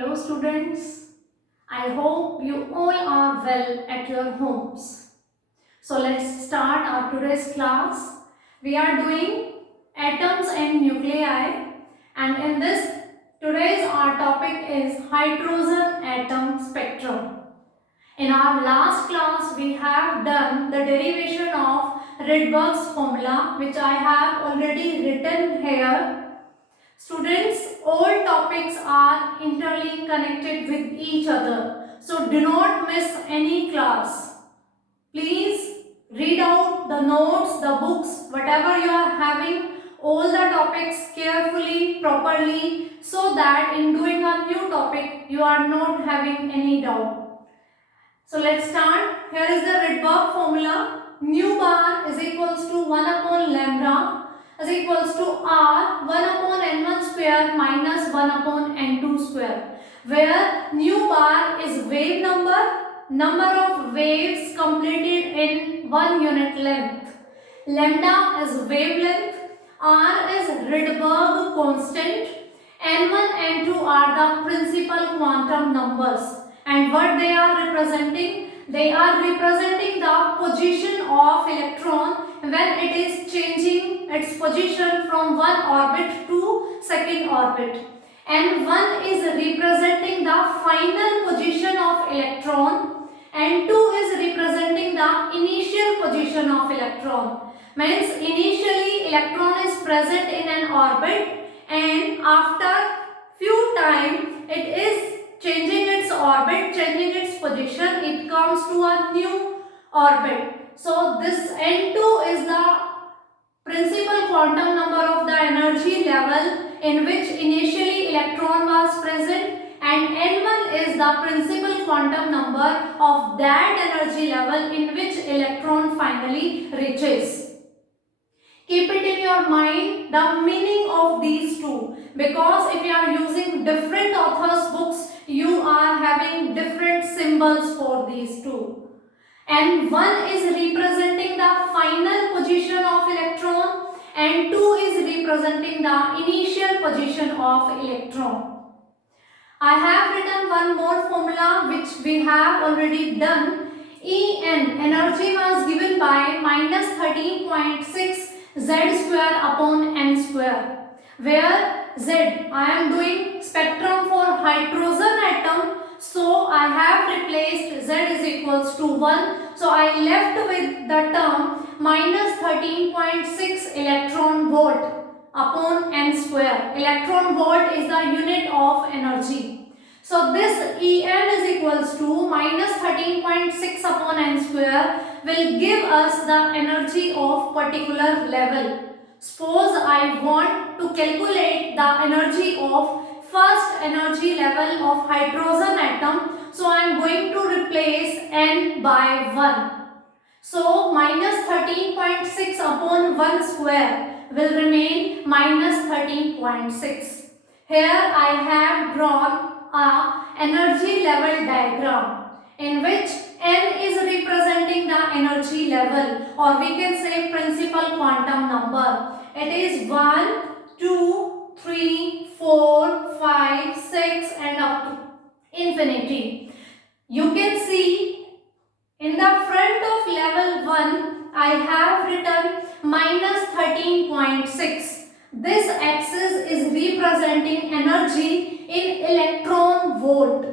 Hello students, I hope you all are well at your homes. So let's start our today's class. We are doing atoms and nuclei, and in this today's our topic is hydrogen atom spectrum. In our last class we have done the derivation of Rydberg's formula, which I have already written here. Students, all topics are interlinked connected with each other. So do not miss any class. Please read out the notes, the books, whatever you are having, all the topics carefully, properly, so that in doing a new topic, you are not having any doubt. So let's start. Here is the Rydberg formula. Nu bar is equals to 1 upon lambda is equals to R 1 upon N1 square minus 1 upon N2 square, where nu bar is wave number of waves completed in 1 unit length, lambda is wavelength, R is Rydberg constant, N1 and N2 are the principal quantum numbers, and what they are representing? They are representing the position of electron when it is changing its position from one orbit to second orbit, and one is representing the final position of electron and 2 is representing the initial position of electron. Means initially electron is present in an orbit, and after few time it is changing its orbit, changing its position, it comes to a new orbit. So this N2 is the principal quantum number of the energy level in which initially electron was present, and N1 is the principal quantum number of that energy level in which electron finally reaches. Keep it in your mind the meaning of these two, because if you are using different authors' books, you are having different symbols for these two. And 1 is representing the final position of electron and 2 is representing the initial position of electron. I have written one more formula which we have already done. En, energy was given by minus 13.6 Z square upon N square, where Z, I am doing spectrum for hydrogen atom, so I have replaced Z is equals to 1, so I left with the term minus 13.6 electron volt upon N square. Electron volt is the unit of energy. So this En is equals to minus 13.6 upon N square will give us the energy of particular level. Suppose I want to calculate the energy of first energy level of hydrogen atom. So I am going to replace N by 1. So minus 13.6 upon 1 square will remain minus 13.6. Here I have drawn a energy level diagram in which N is representing the energy level, or we can say principal quantum number. It is 1, 2, 3, 4, 5, 6 and up to infinity. You can see in the front of level 1 I have written minus 13.6. This axis is representing energy in electron volt.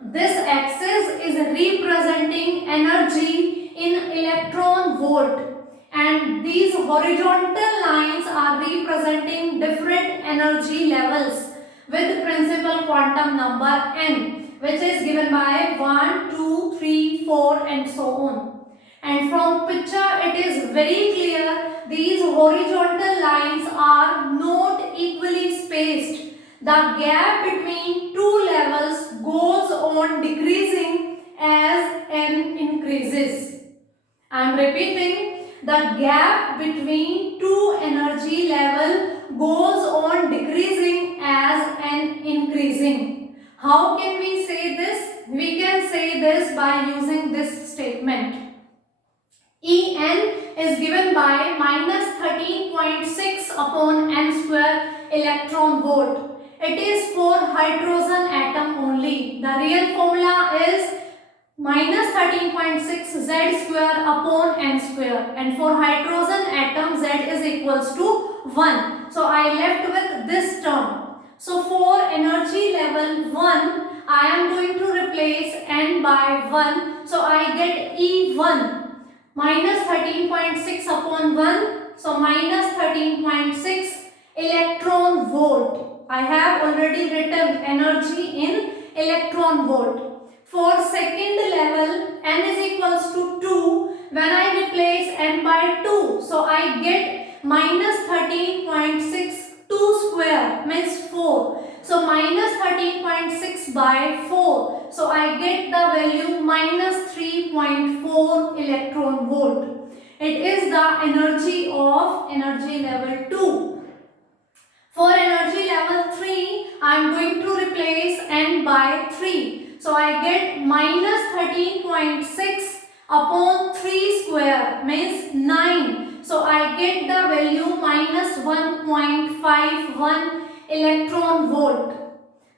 This axis is representing energy in electron volt, and these horizontal lines are representing different energy levels with principal quantum number N, which is given by 1, 2, 3, 4 and so on. And from picture it is very clear these horizontal lines are not equally spaced. The gap between two levels goes on decreasing as N increases. I am repeating, the gap between two energy level goes on decreasing as N increasing. How can we say this? We can say this by using this statement. En is given by minus 13.6 upon N square electron volt. It is for hydrogen atom only. The real formula is minus 13.6 Z square upon N square, and for hydrogen atom Z is equals to 1. So I left with this term. So for energy level 1, I am going to replace N by 1. So I get E1 minus 13.6 upon 1. So minus 13.6 electron volt. I have already written energy in electron volt. For second level, N is equals to 2. When I replace N by 2, so I get minus 13.6, 2 square means 4. So minus 13.6 by 4. So I get the value minus 3.4 electron volt. It is the energy of energy level 2. For energy level 3, I am going to replace N by 3. So I get minus 13.6 upon 3 square means 9. So I get the value minus 1.51 electron volt.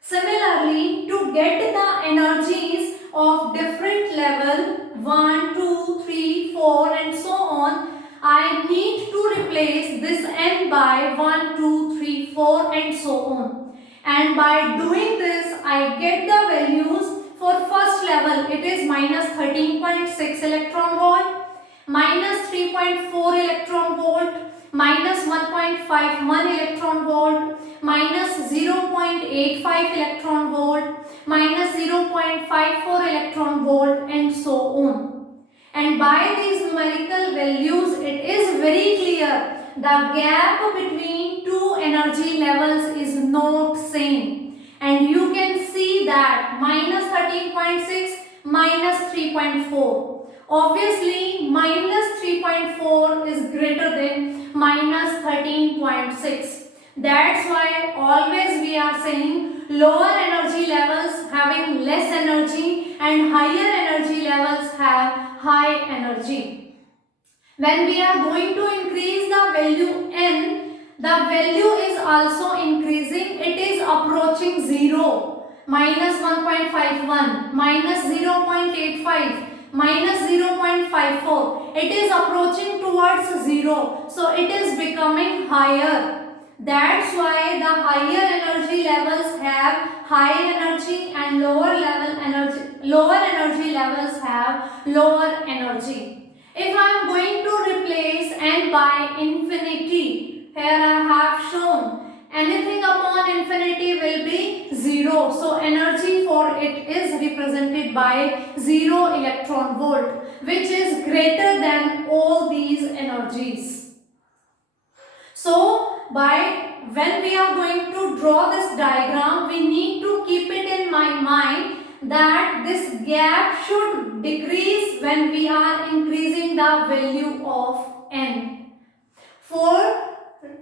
Similarly, to get the energies of different level 1, 2, 3, 4 and so on, I need to replace this N by 1, 2, 3, 4 and so on. And by doing this, I get the values for first level. It is minus 13.6 electron volt, minus 3.4 electron volt, minus 1.51 electron volt, minus 0.85 electron volt, minus 0.54 electron volt and so on. And by these numerical values, it is very clear the gap between two energy levels is not same. And you can see that minus 13.6, minus 3.4. Obviously, minus 3.4 is greater than minus 13.6. That's why always we are saying lower energy levels having less energy and higher energy levels have high energy. When we are going to increase the value N, the value is also increasing. It is approaching 0. Minus 1.51, minus 0.85, minus 0.54. It is approaching towards 0. So it is becoming higher. That's why the higher energy levels have high energy and lower energy levels have lower energy. If I am going to replace N by infinity, here I have shown anything upon infinity will be 0. So energy for it is represented by 0 electron volt, which is greater than all these energies. So when we are going to draw this diagram, we need to keep it in my mind that this gap should decrease when we are increasing the value of N. For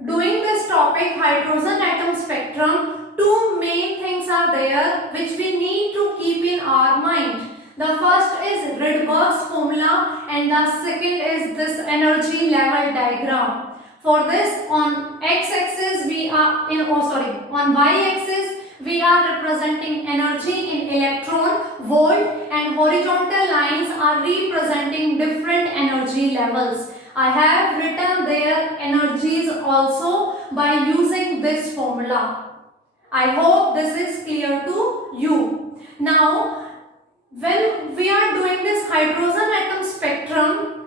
doing this topic, hydrogen atom spectrum, two main things are there which we need to keep in our mind. The first is Rydberg's formula and the second is this energy level diagram. For this, on x-axis on y-axis we are representing energy in electron volt and horizontal lines are representing different energy levels. I have written their energies also by using this formula. I hope this is clear to you. Now, when we are doing this hydrogen atom spectrum,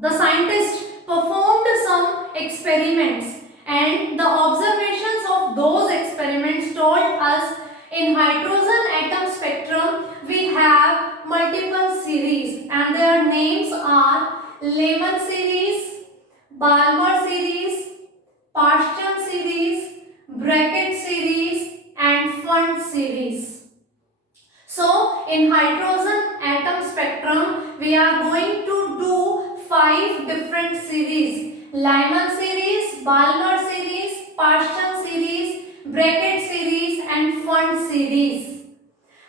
the scientists performed some experiments and the observations of those experiments told us in hydrogen atom spectrum we have multiple series and their names are Lehman series, Balmer series, Paschen series, Brackett series and Pfund series. So in hydrogen atom spectrum we are going to do 5 different series: Lyman series, Balmer series, Paschen series, Brackett series and Pfund series.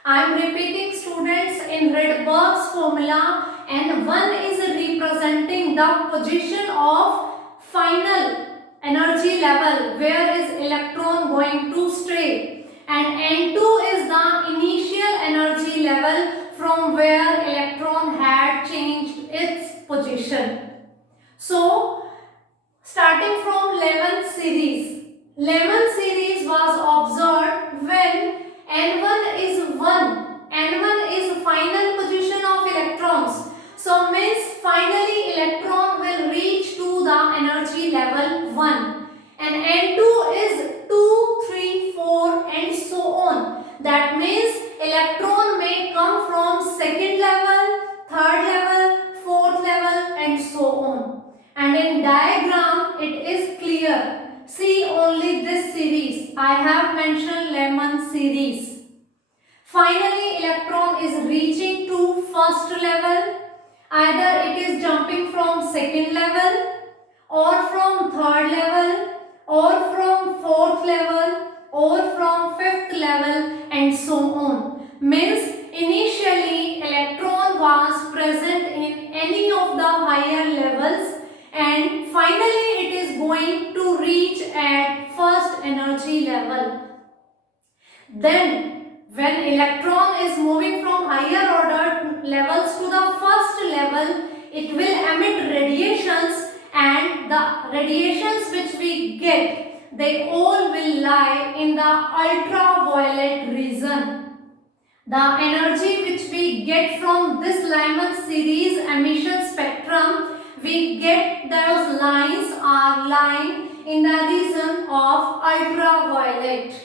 I am repeating students in Rydberg's formula, and 1 is representing the position of final energy level where is electron going to stay, and N2 is the initial energy level from where electron had changed its position. So starting from Lemon series. Lemon series was observed when N1 is 1. N1 is final position of electrons. So means finally electron will reach to the energy level 1. And N2 is 2, 3, 4 and so on. That means electron may come from second level, third level, fourth level and so on. And in diagram it is clear. See only this series. I have mentioned Lemon series. Finally electron is reaching to first level. Either it is jumping from second level or from third level or from fourth level or from fifth level and so on. Means initially electron was present in any of the higher levels and finally it is going to reach at first energy level. Then when electron is moving from higher order levels to the first level, it will emit radiations, and the radiations which we get, they all will lie in the ultraviolet region. The energy which we get from this Lyman series emission spectrum, we get those lines are lying in the region of ultraviolet.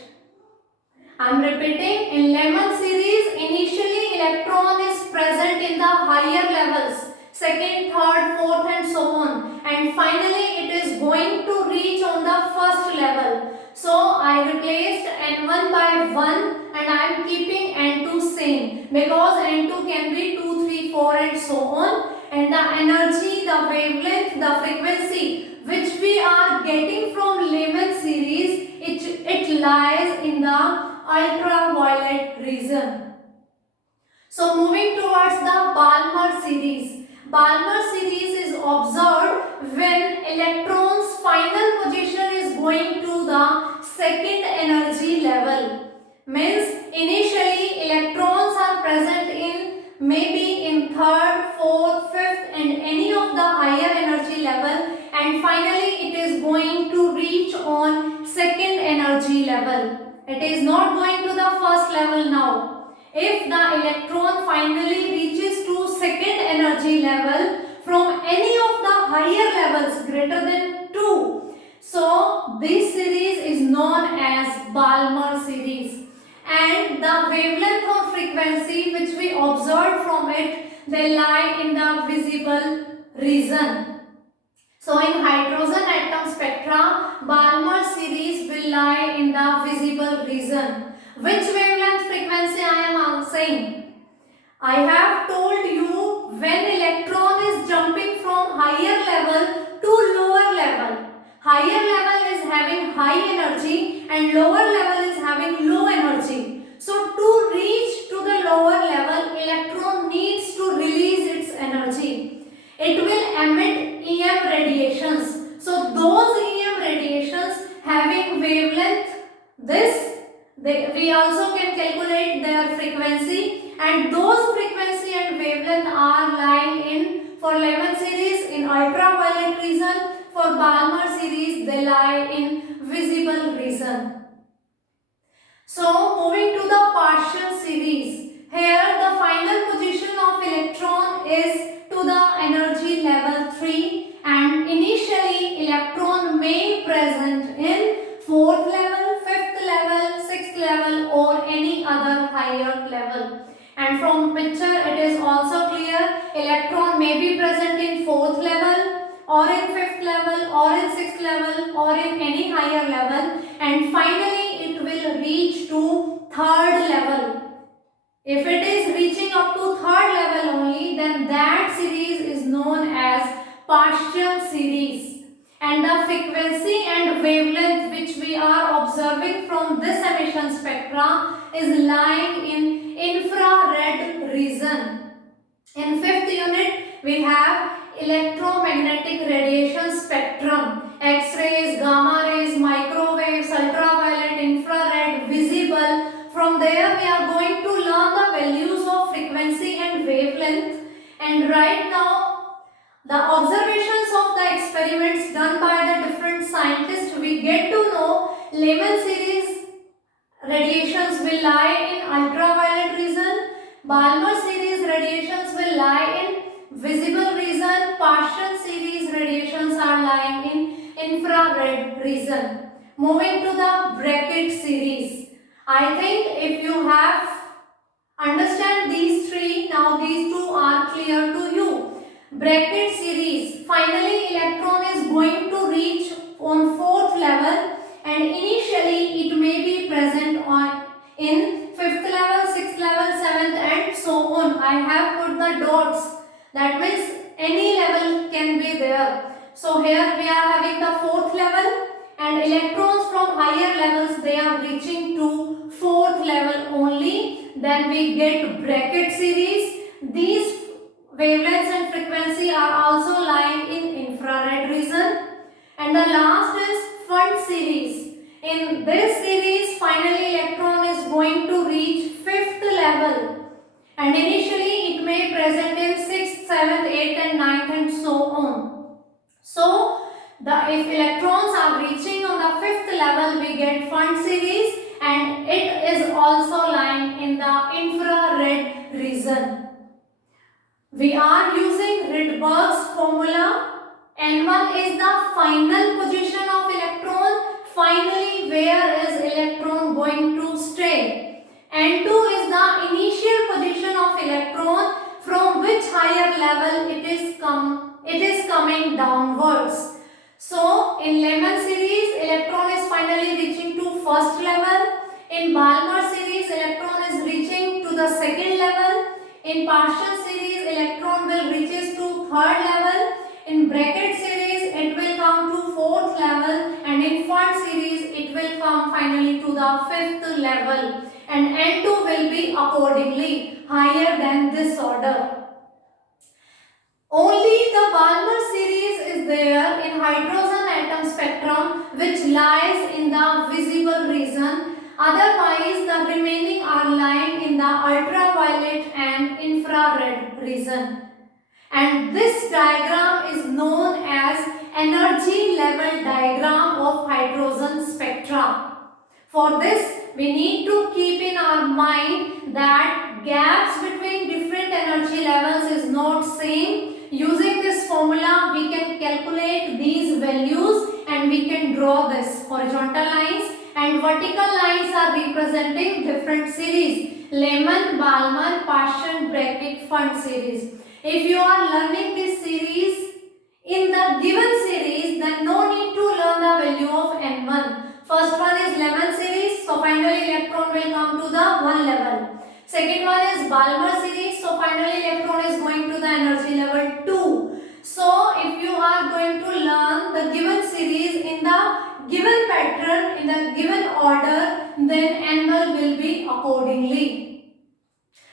I am repeating, in Lemon series, initially electron is present in the higher levels, second, third, fourth and so on, and finally it is going to reach on the first level. So I replaced N1 by 1 and I am keeping N2 same because N2 can be 2, 3, 4 and so on, and the energy, the wavelength, the frequency which we are getting from Lemon series, it lies in the ultraviolet region. So moving towards the Balmer series. Balmer series is observed when electron's final position is going to the second energy level. Means initially electrons are present in maybe in third, fourth, fifth and any of the higher energy level, and finally it is going to reach on second energy level. It is not going to the first level now. If the electron finally reaches to second energy level from any of the higher levels greater than 2, so this series is known as Balmer series, and the wavelength or frequency which we observed from it, they lie in the visible region. So in hydrogen atom spectra, Balmer series will lie in the visible region. Which wavelength frequency I am saying? I have told you when electron is jumping from higher level to lower level. Higher level is having high energy and lower level is having low energy. So to reach to the lower level, electron needs to release its energy. It will emit EM radiations. So those EM radiations having wavelength we also can calculate their frequency, and those frequency and wavelength are lying in, for Lemon series, in ultraviolet region. For Balmer series, they lie in visible region. So moving to the partial series. Here the final position of electron is to the energy level 3, and initially electron may present in 4th level, 5th level, 6th level or any other higher level. And from picture it is also clear, electron may be present in 4th level or in 5th level or in 6th level or in any higher level, and finally it will reach to 3rd level. If it is reaching up to 3rd level only, then that series is known as partial series. And the frequency and wavelength which we are observing from this emission spectra is lying in infrared region. In 5th unit, we have electromagnetic radiation spectrum, X-rays, gamma rays, microwaves, ultraviolet, infrared, visible, done by the different scientists, we get to know Lyman series radiations will lie in ultraviolet region, Balmer series radiations will lie in visible region, Paschen series radiations are lying in infrared region. Moving to the Brackett series. I think if you have understand these three, now these two are clear to you. Brackett series, finally electron is going to reach on fourth level, and initially it may be present on in fifth level, sixth level, seventh and so on. I have put the dots, that means any level can be there. So here we are having the fourth level, and electrons from higher levels, they are reaching to fourth level only. Then we get Brackett series. These wavelengths and frequency are also lying in infrared region. And the last is Pfund series. In this series, finally electron is going to reach fifth level, and initially it may present in 6th, 7th, 8th and 9th and so on. So if electrons are reaching on the fifth level, we get Pfund series, and it is also lying in the infrared region. We are using Rydberg's formula. N1 is the final position of electron. Finally, where is electron going to stay? N2 is the initial position of electron, from which higher level it is coming downwards. So in Lyman series, electron is finally reaching to first level. In Balmer series, electron is reaching to the second level. In Paschen series, electron will reaches to third level. In Brackett series, it will come to fourth level, and in Pfund series, it will come finally to the fifth level. And N2 will be accordingly higher than this order. Only the Balmer series is there in hydrogen atom spectrum, which lies in the visible region. Otherwise, the remaining are lying in the ultraviolet and infrared region. And this diagram is known as energy level diagram of hydrogen spectra. For this, we need to keep in our mind that gaps between different energy levels is not same. Using this formula, we can calculate these values and we can draw this horizontal lines, and vertical lines are representing different series: Lyman, Balmer, Paschen, Brackett, Pfund series. If you are learning this series in the given series, then no need to learn the value of N1. First one is Lyman series, so finally electron will come to the 1 level. Second one is Balmer series, so finally electron is going to the energy level 2. So if you are going to learn the given series in the given pattern, in the given order, then N1 will be accordingly.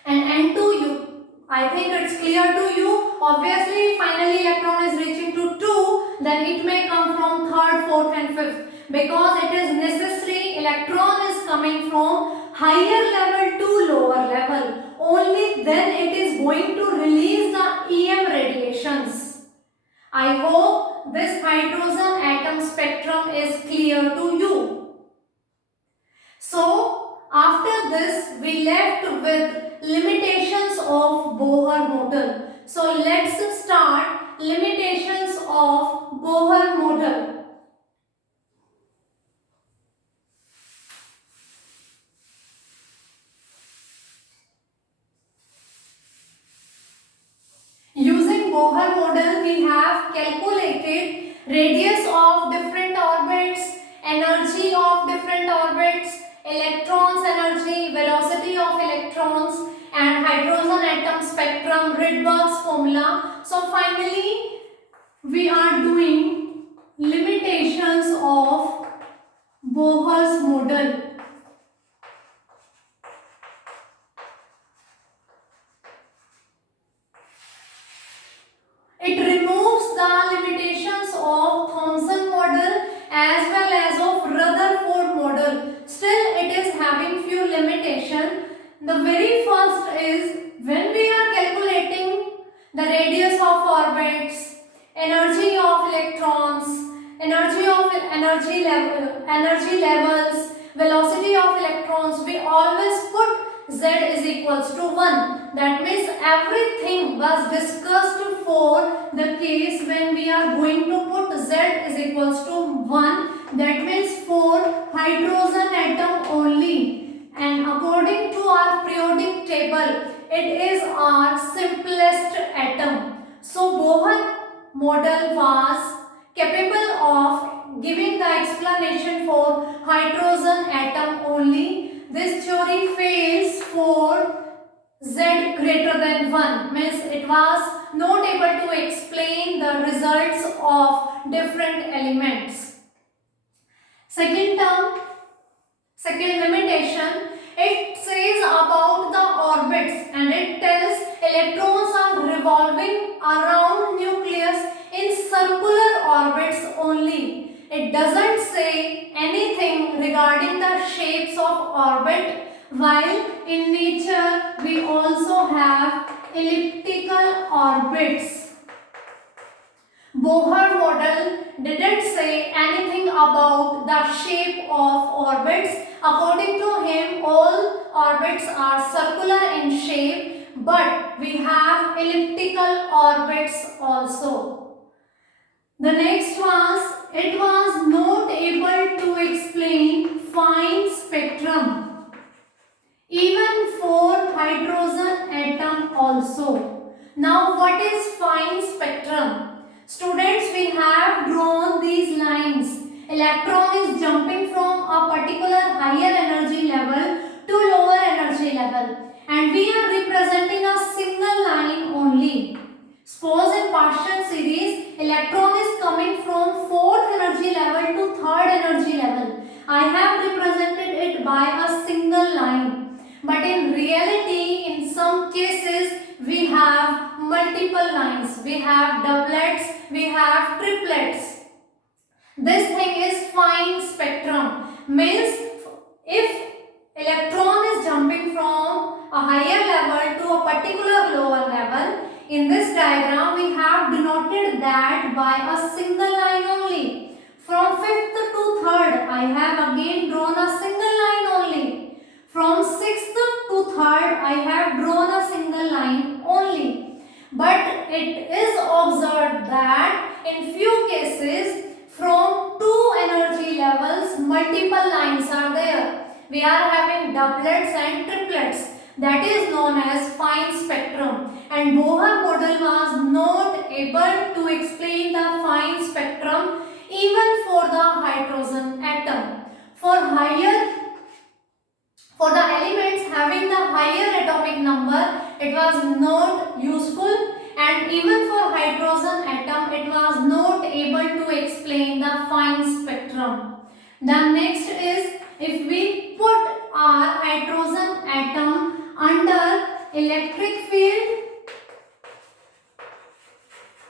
And N2, I think it's clear to you. Obviously, finally electron is reaching to 2, then it may come from 3rd, 4th and 5th. Because it is necessary, electron is coming from higher level to lower level. Only then it is going to release the EM radiations. I hope this hydrogen atom spectrum is clear to you. So, after this, we left with limitations of Bohr model. So, let's start limitations of Bohr model. Using Bohr model, we have calculated radius of different orbits, energy of different orbits, electrons energy, velocity of electrons, and hydrogen atom spectrum, Rydberg's formula. So finally, we are doing limitations of Bohr's model. It removes the limitations of Thomson model as well as of Rutherford model. Still, it is having few limitations. The very first is when we are calculating the radius of orbits, energy of electrons, energy levels, velocity of electrons, we always put Z is equals to 1. That means everything was discussed for the case when we are going to put Z is equals to 1. That means for hydrogen atom only. And according to our periodic table, it is our simplest atom. So Bohr model was capable of giving the explanation for hydrogen atom only. This theory fails for Z greater than 1, means it was not able to explain the results of different elements. Second term, second limitation, it says about the orbits and it tells electrons are revolving around nucleus in circular orbits only. It doesn't say anything regarding the shapes of orbit, while in nature we also have elliptical orbits. Bohr model didn't say anything about the shape of orbits. According to him, all orbits are circular in shape, but we have elliptical orbits also. The next was, it was not able to explain fine spectrum, even for hydrogen atom also. Now what is fine spectrum? Students, we have drawn these lines. Electron is jumping from a particular higher energy level to lower energy level, and we are representing a single line only. Suppose in partial series, electron is coming from 4th energy level to 3rd energy level. I have represented it by a single line. But in reality, in some cases, we have multiple lines. We have doublets, we have triplets. This thing is fine spectrum. Means if electron is jumping from a higher level to a particular lower level, in this diagram we have denoted that by a single line only. From 5th to 3rd, I have again drawn a single line only. From 6th to 3rd, I have drawn a single line only. But it is observed that in few cases, from 2 energy levels, multiple lines are there. We are having doublets and triplets. That is known as fine spectrum. And Bohr model was not able to explain the fine spectrum even for the hydrogen atom. For the elements having the higher atomic number, it was not useful, and even for hydrogen atom, it was not able to explain the fine spectrum. The next is, if we put our hydrogen atom under electric field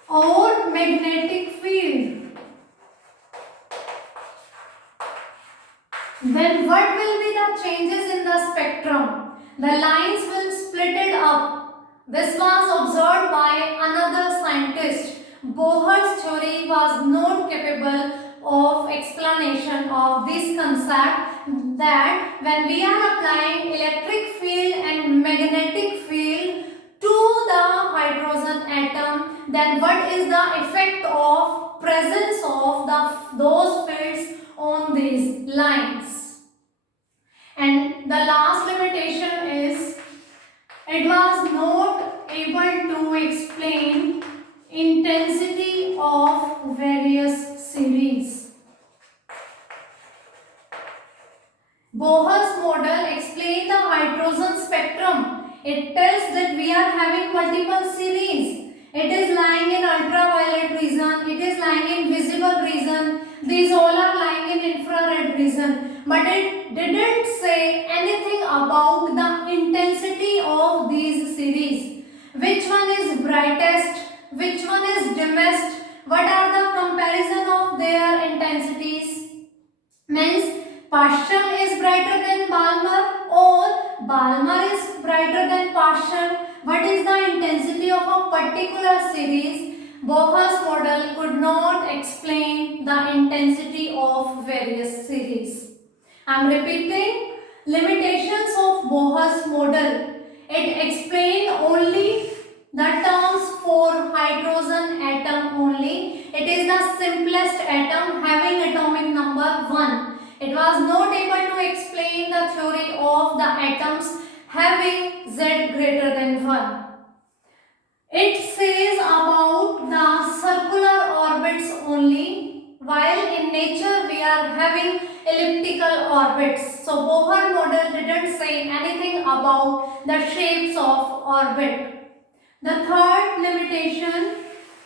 or magnetic field, then what will be the changes in the spectrum? The lines will split it up. This was observed by another scientist. Bohr's theory was not capable of explanation of this concept, that when we are applying electric field and magnetic field to the hydrogen atom, then what is the effect of presence of those fields on these lines? And the last limitation is, it was not able to explain intensity of various series. Bohr's model explains the hydrogen spectrum. It tells that we are having multiple series. It is lying in ultraviolet region, it is lying in visible region, these all are lying in infrared region. But it didn't say anything about the intensity of these series. Which one is brightest, which one is dimmest, what are the comparison of their intensities? Means partial is brighter than Balmer or Balmer is brighter than partial. What is the intensity of a particular series? Bohr's model could not explain the intensity of various series. I am repeating, limitations of Bohr's model. It explained only the terms for hydrogen atom only. It is the simplest atom having atomic number 1. It was not able to explain the theory of the atoms having Z greater than 1. It says about the circular orbits only, while in nature we are having elliptical orbits. So Bohr model didn't say anything about the shapes of orbit. The third limitation,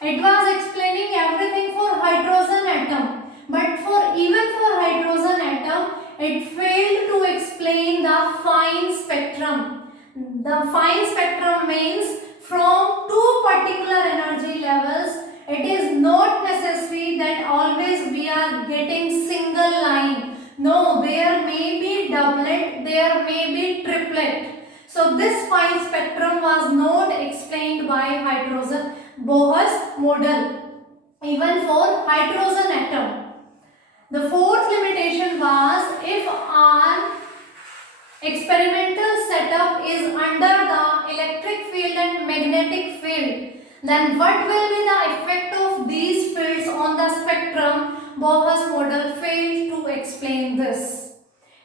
it was explaining everything for hydrogen atom, but even for hydrogen atom, it failed to explain the fine spectrum. The fine spectrum means from two particular energy levels, it is not necessary that always we are getting single line. No, there may be doublet, there may be triplet. So this fine spectrum was not explained by Bohr's model, even for hydrogen atom. The fourth limitation was, if our experimental setup is under the electric field and magnetic field, then what will be the effect of these fields on the spectrum? Bohr's model failed to explain this.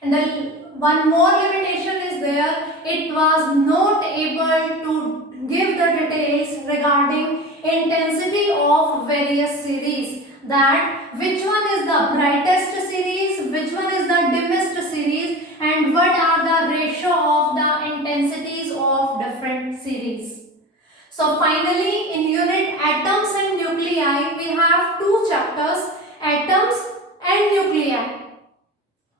And then one more limitation is there, it was not able to give the details regarding intensity of various series, that which one is the brightest series, which one is the dimmest series, and what are the ratio of the intensities of different series. So finally, in unit atoms and nuclei, we have two chapters, atoms and nuclei.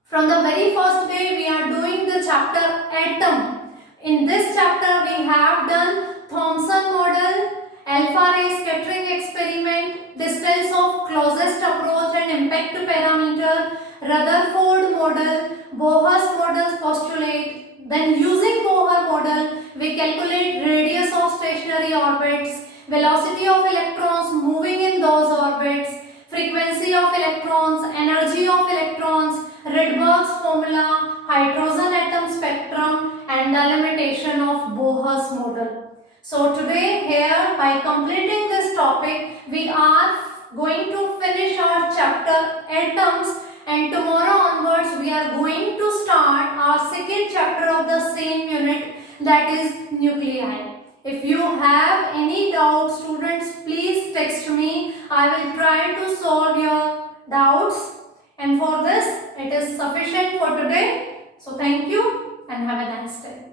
From the very first day, we are doing the chapter atom. In this chapter, we have done Thomson model, alpha ray scattering experiment, distance of closest approach and impact parameter, Rutherford model, Bohr's models postulate. Then using Bohr model, we calculate radius of stationary orbits, velocity of electrons moving in those orbits, frequency of electrons, energy of electrons, Rydberg's formula, hydrogen atom spectrum, and the limitation of Bohr's model. So today here, by completing this topic, we are going to finish our chapter atoms, and tomorrow onwards we are going to start our second chapter of the same unit, that is nuclei. If you have any doubts, students, please text me. I will try to solve your doubts. And for this, it is sufficient for today. So thank you and have a nice day.